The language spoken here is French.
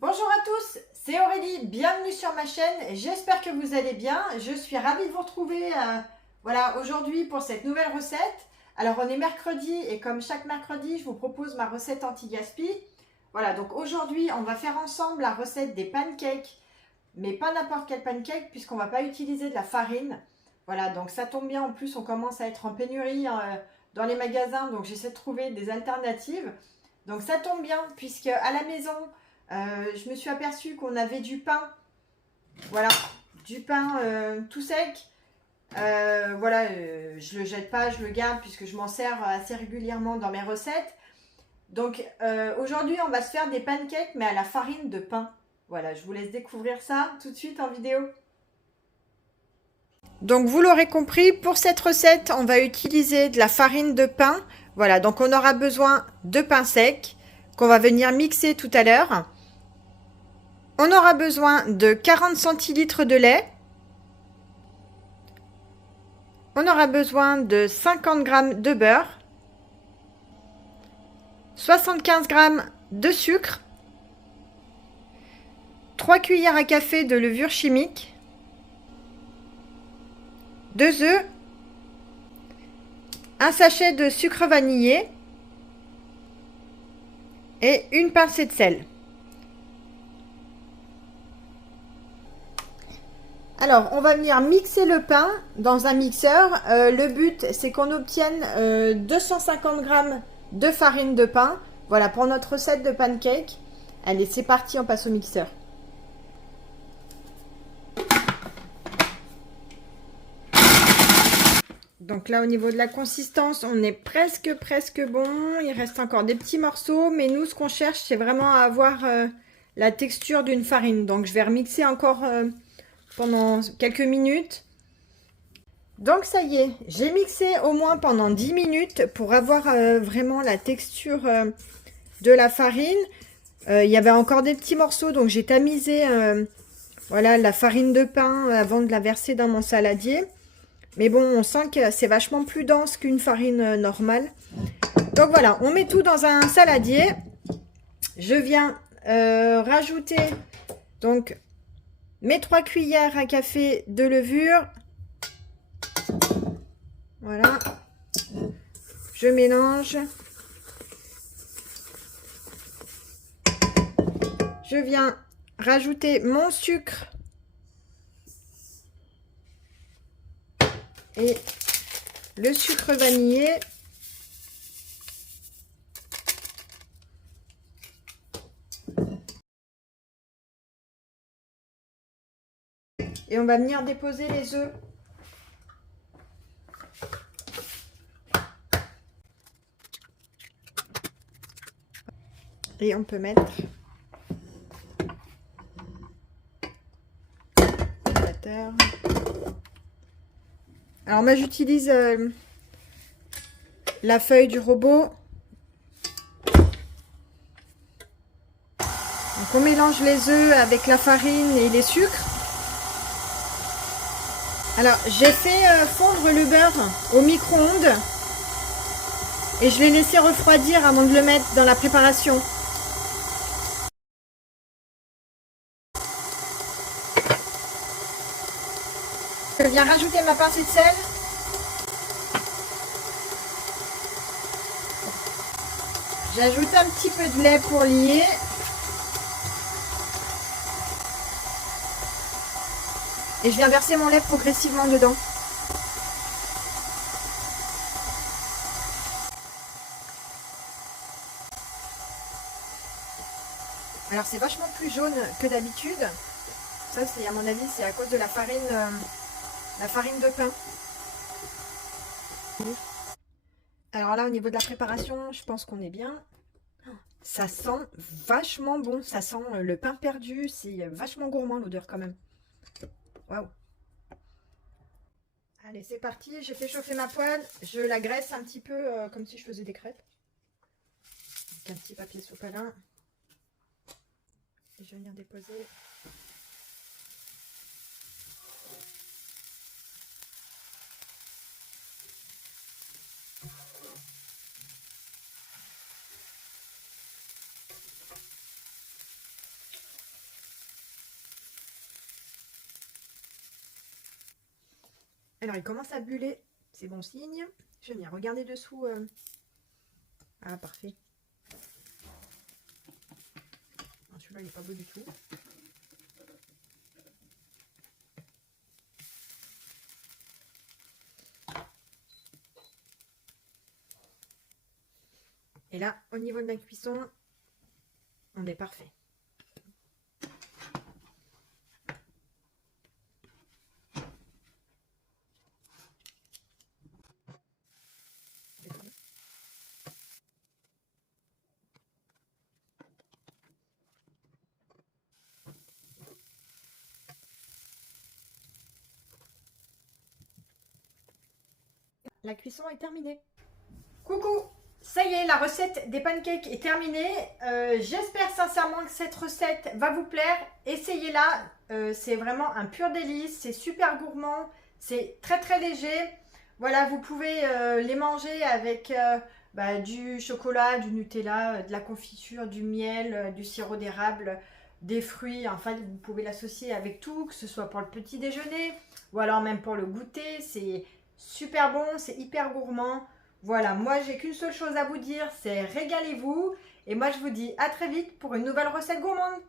Bonjour à tous, c'est Aurélie, bienvenue sur ma chaîne, j'espère que vous allez bien, je suis ravie de vous retrouver voilà, aujourd'hui pour cette nouvelle recette. Alors on est mercredi et comme chaque mercredi je vous propose ma recette anti-gaspi. Voilà, donc aujourd'hui on va faire ensemble la recette des pancakes, mais pas n'importe quel pancake puisqu'on ne va pas utiliser de la farine. Voilà, donc ça tombe bien, en plus on commence à être en pénurie dans les magasins, donc j'essaie de trouver des alternatives. Donc ça tombe bien puisque à la maison, je me suis aperçue qu'on avait du pain, voilà, du pain tout sec. Voilà, je le jette pas, je le garde puisque je m'en sers assez régulièrement dans mes recettes. Donc aujourd'hui, on va se faire des pancakes mais à la farine de pain. Voilà, je vous laisse découvrir ça tout de suite en vidéo. Donc vous l'aurez compris, pour cette recette, on va utiliser de la farine de pain. Voilà, donc on aura besoin de pain sec qu'on va venir mixer tout à l'heure. On aura besoin de 40 centilitres de lait. On aura besoin de 50 g de beurre, 75 g de sucre, 3 cuillères à café de levure chimique, 2 œufs, un sachet de sucre vanillé et une pincée de sel. Alors, on va venir mixer le pain dans un mixeur. Le but, c'est qu'on obtienne 250 g de farine de pain. Voilà, pour notre recette de pancake. Allez, c'est parti, on passe au mixeur. Donc là, au niveau de la consistance, on est presque bon. Il reste encore des petits morceaux. Mais nous, ce qu'on cherche, c'est vraiment à avoir la texture d'une farine. Donc, je vais remixer encore pendant quelques minutes. Donc ça y est, j'ai mixé au moins pendant 10 minutes pour avoir vraiment la texture de la farine. Il y avait encore des petits morceaux, donc j'ai tamisé voilà, la farine de pain avant de la verser dans mon saladier. Mais bon, on sent que c'est vachement plus dense qu'une farine normale. Donc voilà, on met tout dans un saladier. Je viens rajouter donc mes 3 cuillères à café de levure. Voilà. Je mélange. Je viens rajouter mon sucre et le sucre vanillé. Et on va venir déposer les œufs. Et on peut mettre le batteur. Alors moi j'utilise la feuille du robot. Donc on mélange les œufs avec la farine et les sucres. Alors j'ai fait fondre le beurre au micro-ondes et je l'ai laissé refroidir avant de le mettre dans la préparation. Je viens rajouter ma pincée de sel. J'ajoute un petit peu de lait pour lier. Et je viens verser mon lait progressivement dedans. Alors c'est vachement plus jaune que d'habitude. Ça c'est à mon avis c'est à cause de la farine de pain. Alors là au niveau de la préparation, je pense qu'on est bien. Ça sent vachement bon, ça sent le pain perdu, c'est vachement gourmand l'odeur quand même. Waouh. Allez, c'est parti, j'ai fait chauffer ma poêle, je la graisse un petit peu comme si je faisais des crêpes. Avec un petit papier sopalin. Et je viens déposer. Alors, il commence à buller, c'est bon signe. Je viens regarder dessous. Ah, parfait. Celui-là, il n'est pas beau du tout. Et là, au niveau de la cuisson, on est parfait. La cuisson est terminée. Coucou! Ça y est, la recette des pancakes est terminée. J'espère sincèrement que cette recette va vous plaire. Essayez-la. C'est vraiment un pur délice. C'est super gourmand. C'est très très léger. Voilà, vous pouvez les manger avec du chocolat, du Nutella, de la confiture, du miel, du sirop d'érable, des fruits. Enfin, vous pouvez l'associer avec tout, que ce soit pour le petit déjeuner ou alors même pour le goûter. C'est super bon, c'est hyper gourmand. Voilà, moi j'ai qu'une seule chose à vous dire, c'est régalez-vous. Et moi je vous dis à très vite pour une nouvelle recette gourmande.